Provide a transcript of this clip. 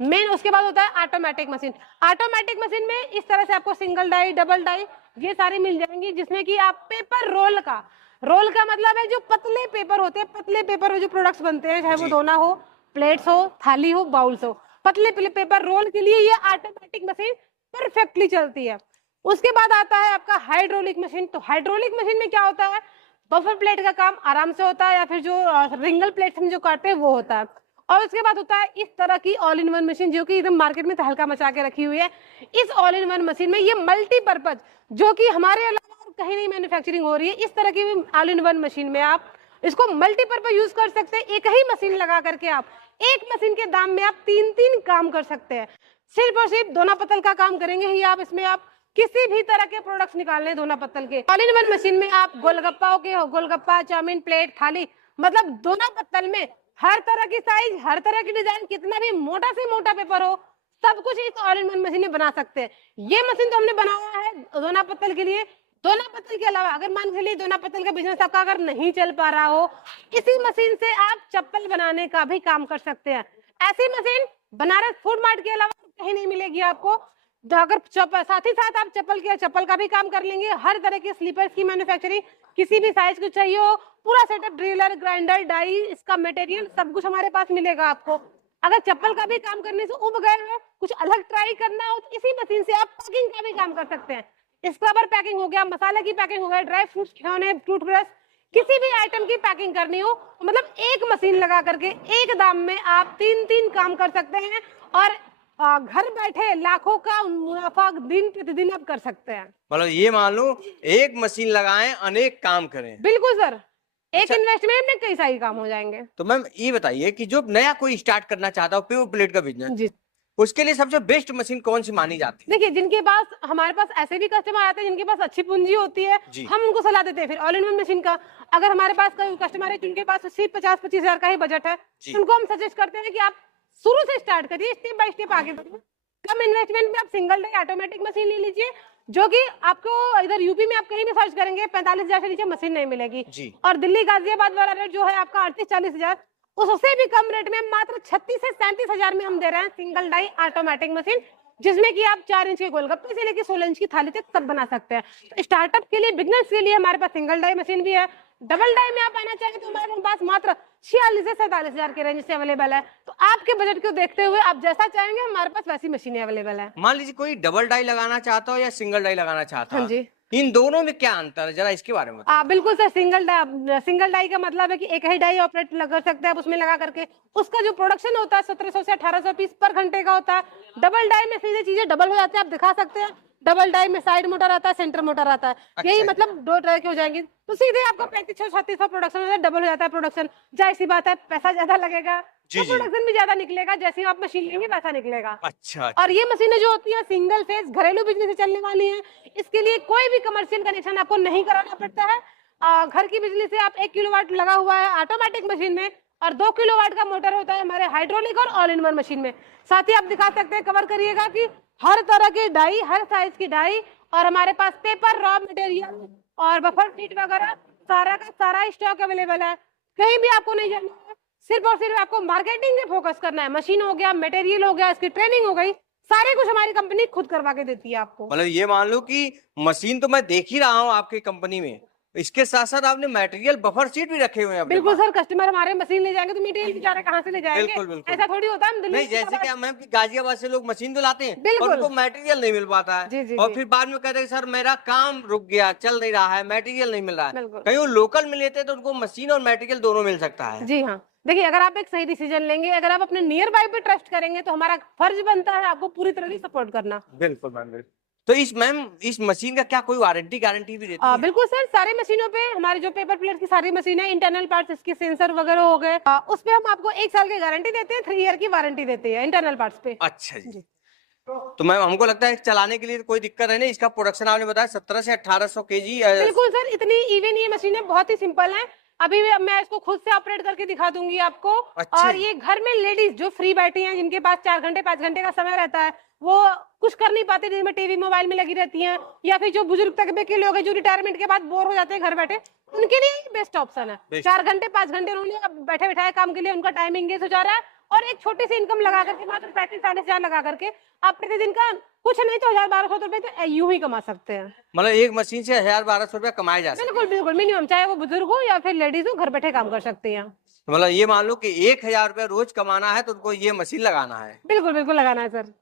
Main उसके बाद होता है ऑटोमेटिक मशीन। ऑटोमेटिक मशीन में इस तरह से आपको सिंगल डाई, डबल डाई ये सारी मिल जाएंगी, जिसमें कि आप पेपर रोल का मतलब है जो पतले पेपर होते हैं, पतले पेपर में जो प्रोडक्ट्स बनते हैं, चाहे वो दोना हो, प्लेट्स हो, थाली हो, बाउल्स हो, पतले पतले पेपर रोल के लिए ये ऑटोमेटिक मशीन परफेक्टली चलती है। उसके बाद आता है आपका हाइड्रोलिक मशीन। तो हाइड्रोलिक मशीन में क्या होता है, बफर प्लेट का काम आराम से होता है, या फिर जो रिंगल प्लेट हम जो काटते हैं वो होता है। और उसके बाद होता है इस तरह की ऑल इन वन मशीन, जो कि एकदम मार्केट में तहलका मचा के रखी हुई है। इस ऑल इन वन मशीन में ये मल्टीपर्पज, जो कि हमारे अलावा और कहीं नहीं मैन्युफैक्चरिंग हो रही है, इस तरह की ऑल इन वन मशीन में आप इसको मल्टीपर्पज यूज कर सकते हैं। एक ही मशीन लगा करके आप एक मशीन के दाम में आप 3 काम कर सकते हैं। सिर्फ और सिर्फ दोना पत्तल का काम करेंगे ही आप, इसमें आप किसी भी तरह के प्रोडक्ट्स निकालने दोना पत्तल के। ऑल इन वन मशीन में आप गोलगप्पा के हो, गोलगप्पा, चाउमीन, प्लेट, थाली, मतलब दोना पत्तल में हर तरह की साइज, हर तरह की डिजाइन, कितना भी मोटा से मोटा पेपर हो, सब कुछ इस ऑल इन वन मशीन में बना सकते हैं। ये मशीन तो हमने बनाया है दोना पत्तल के लिए। दोना पत्तल के अलावा अगर मान के लिए दोना पत्तल का बिजनेस आपका अगर नहीं चल पा रहा हो, इसी मशीन से आप चप्पल बनाने का भी काम कर सकते हैं। ऐसी मशीन बनारस फूड मार्ट के अलावा कहीं नहीं मिलेगी आपको। तो अगर साथ ही साथ आप चप्पल का भी काम कर लेंगे, हर तरह के स्लीपर्स की मैन्युफैक्चरिंग, किसी भी साइज को चाहिए हो, पूरा सेटअप, ड्रिलर, ग्राइंडर, डाई, इसका मटेरियल सब कुछ हमारे पास मिलेगा आपको। अगर चप्पल का भी काम करने से उब गए हैं, कुछ अलग ट्राई करना हो, तो इसी मशीन से आप पैकिंग का भी काम कर सकते हैं। स्क्रबर पैकिंग हो गया, मसाले की पैकिंग हो गया, ड्राई फ्रूट्स, खिलौने, टूथब्रश, किसी भी आइटम की पैकिंग करनी हो, तो मतलब एक मशीन लगा करके एक दाम में आप 3 काम कर सकते हैं। और घर बैठे लाखों का मुनाफा दिन प्रतिदिन आप कर सकते हैं। मतलब ये मान लो एक मशीन लगाएं, अनेक काम करें। बिल्कुल सर, एक अच्छा, इन्वेस्टमेंट में कई सारे काम हो जाएंगे। तो मैम ये बताइए कि जो नया कोई स्टार्ट करना चाहता हो पेपर प्लेट का बिजनेस, जी, उसके लिए सबसे बेस्ट मशीन कौन सी मानी जाती है? देखिए जिनके पास, हमारे पास ऐसे भी कस्टमर आते हैं जिनके पास अच्छी पूंजी होती है, हम उनको सलाह देते हैं फिर ऑल इन वन मशीन का। अगर हमारे पास कोई कस्टमर है जिनके पास सिर्फ 50-25 हजार का ही बजट है, उनको हम सजेस्ट करते हैं कि आप शुरू से स्टार्ट करिए, स्टेप बाय स्टेप आगे बढ़िए। कम इन्वेस्टमेंट में आप सिंगल डे ऑटोमेटिक मशीन ले लीजिए, जो कि आपको इधर यूपी में आप कहीं भी सर्च करेंगे 45,000 से नीचे मशीन नहीं मिलेगी। और दिल्ली गाजियाबाद वाला रेट जो है आपका 38-40 हजार, उससे भी कम रेट में मात्र 36 से 37 हजार में हम दे रहे हैं सिंगल डाई ऑटोमेटिक मशीन, जिसमें कि आप 4 इंच के गोलगप्पे से लेकर 16 इंच की थाली तक सब बना सकते हैं। तो स्टार्टअप के लिए, बिजनेस के लिए हमारे पास सिंगल डाई मशीन भी है। डबल डाई में आप आना चाहें तो हमारे पास मात्र 46 से 47 हजार के रेंज से अवेलेबल है। तो आपके बजट को देखते हुए आप जैसा चाहेंगे हमारे पास वैसी मशीनें अवेलेबल है। मान लीजिए कोई डबल डाई लगाना चाहता हो या सिंगल डाई लगाना चाहता हो, हाँ जी, इन दोनों में क्या अंतर है, जरा इसके बारे में बताइए। बिल्कुल सर, सिंगल डाई का मतलब है कि एक ही डाई ऑपरेट कर सकते हैं आप उसमें लगा करके। उसका जो प्रोडक्शन होता है 1700 से 1800 पीस पर घंटे का होता है। डबल डाई में सीधे चीजें डबल हो जाती है, आप दिखा सकते हैं। डबल डाई में साइड मोटर आता है, सेंटर मोटर आता है। अच्छा, यही मतलब 2 तरह की हो जाएंगी, तो सीधे आपका 3500-3600 प्रोडक्शन हो जाता है, डबल हो जाता है प्रोडक्शन। जाहिर सी बात है पैसा ज्यादा लगेगा तो प्रोडक्शन भी ज्यादा निकलेगा, जैसे आप मशीन लेंगे वैसा निकलेगा। अच्छा। और ये मशीनें जो होती है सिंगल फेज घरेलू बिजली से चलने वाली हैं, इसके लिए कोई भी कमर्शियल कनेक्शन आपको नहीं कराना पड़ता है। घर की बिजली से आप 1 किलोवाट लगा हुआ है ऑटोमेटिक मशीन में, और 2 किलोवाट का मोटर होता है हमारे हाइड्रोलिक और ऑल इन वन मशीन में। साथ ही आप दिखा सकते हैं, कवर करिएगा कि हर तरह की डाई, हर साइज की डाई, और हमारे पास पेपर, रॉ मटेरियल और बफर शीट वगैरह सारा का सारा स्टॉक अवेलेबल है। कहीं भी आपको नहीं जाना है, सिर्फ और सिर्फ आपको मार्केटिंग में फोकस करना है। मशीन हो गया, मटेरियल हो गया, इसकी ट्रेनिंग हो गई, सारे कुछ हमारी कंपनी खुद करवा के देती है आपको। मतलब ये मान लो कि मशीन तो मैं देख ही रहा हूँ आपकी कंपनी में, इसके साथ साथ आपने मटेरियल बफर शीट भी रखे हुए हैं। बिल्कुल सर, कस्टमर हमारे मशीन ले जाएंगे तो मटेरियल बेचारे कहाँ से ले जाएंगे? बिल्कुल बिल्कुल, ऐसा थोड़ी होता है। नहीं, जैसे कि मैम गाजियाबाद से लोग मशीन तो लाते हैं, बिल्कुल, पर उनको मटेरियल नहीं मिल पाता है। जी, और फिर बाद में कहते हैं सर मेरा काम रुक गया, चल नहीं रहा है, मटेरियल नहीं मिल रहा है। बिल्कुल। कहीं वो लोकल में लेते हैं तो उनको मशीन और मटेरियल दोनों मिल सकता है। जी हाँ, देखिए अगर आप एक सही डिसीजन लेंगे, अगर आप अपने नियर बाय पे ट्रस्ट करेंगे, तो हमारा फर्ज बनता है आपको पूरी तरह से सपोर्ट करना। बिल्कुल मैम। तो इस मशीन का क्या कोई वारंटी गारंटी भी देती है? बिल्कुल सर, सारे मशीनों पे हमारी जो पेपर प्लेट की सारी मशीन है, इंटरनल पार्ट्स, इसके सेंसर वगैरह हो गए, उस पे हम आपको 1 साल की गारंटी देते हैं, 3 ईयर की वारंटी देते हैं इंटरनल पार्ट्स पे। अच्छा जी। तो मैम हमको लगता है चलाने के लिए कोई दिक्कत है नहीं। इसका प्रोडक्शन आपने बताया 17 से 1800 केजी। बिल्कुल सर, इतनी इवन ये मशीनें बहुत ही सिंपल हैं। अभी मैं इसको खुद से ऑपरेट करके दिखा दूंगी आपको। अच्छा। और ये घर में लेडीज जो फ्री बैठी हैं, जिनके पास 4 घंटे 5 घंटे का समय रहता है, वो कुछ कर नहीं पाते, दिन में टीवी मोबाइल में लगी रहती हैं, या फिर जो बुजुर्ग तबके के लोग हैं जो रिटायरमेंट के बाद बोर हो जाते हैं घर बैठे, उनके लिए बेस्ट ऑप्शन है। 4 घंटे 5 घंटे उन्होंने बैठे बैठाए काम के लिए उनका टाइम एंगेज हो जा रहा है, और एक छोटी सी इनकम लगा करके मात्र 35-40,000 लगा करके आप प्रतिदिन का कुछ नहीं तो 1,000-1,200 रुपए तो यूं ही कमा सकते हैं। मतलब एक मशीन से 1,000-1,200 रुपया कमाए जा सकते हैं। बिल्कुल बिल्कुल मिनिमम, चाहे वो बुजुर्ग हो या फिर लेडीज हो, घर बैठे काम कर सकती हैं। मतलब ये मान लो कि 1,000 रुपया रोज कमाना है तो उनको ये मशीन लगाना है। बिल्कुल बिल्कुल लगाना है सर।